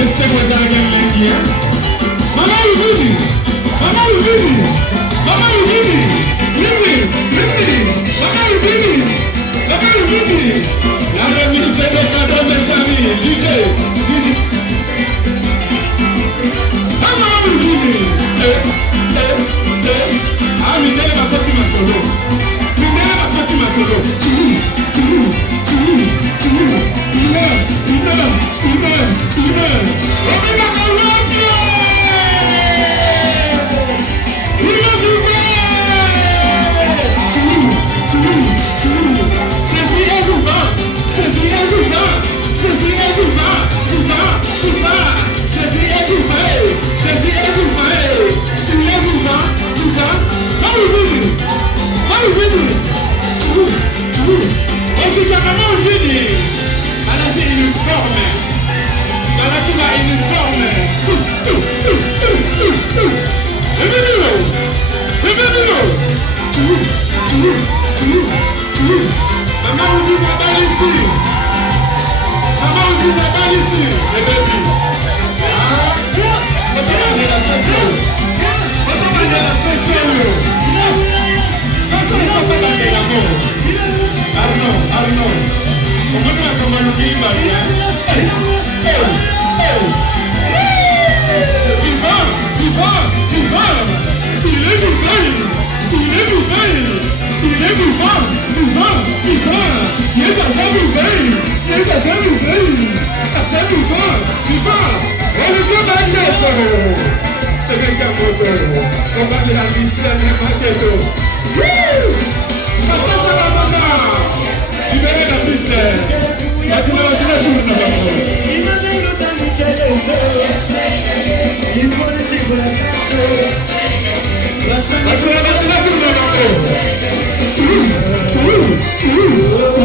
Esse coisa aqui. Mama Yudi. Mama Yudi. Mama Yudi. Yudi. Mama Yudi. Mama Yudi. La remise de cadeau mes amis. DJ. Mama Yudi. Ah, mi nene ma poti ma solo. Mi nene ma poti ma solo. Let's go.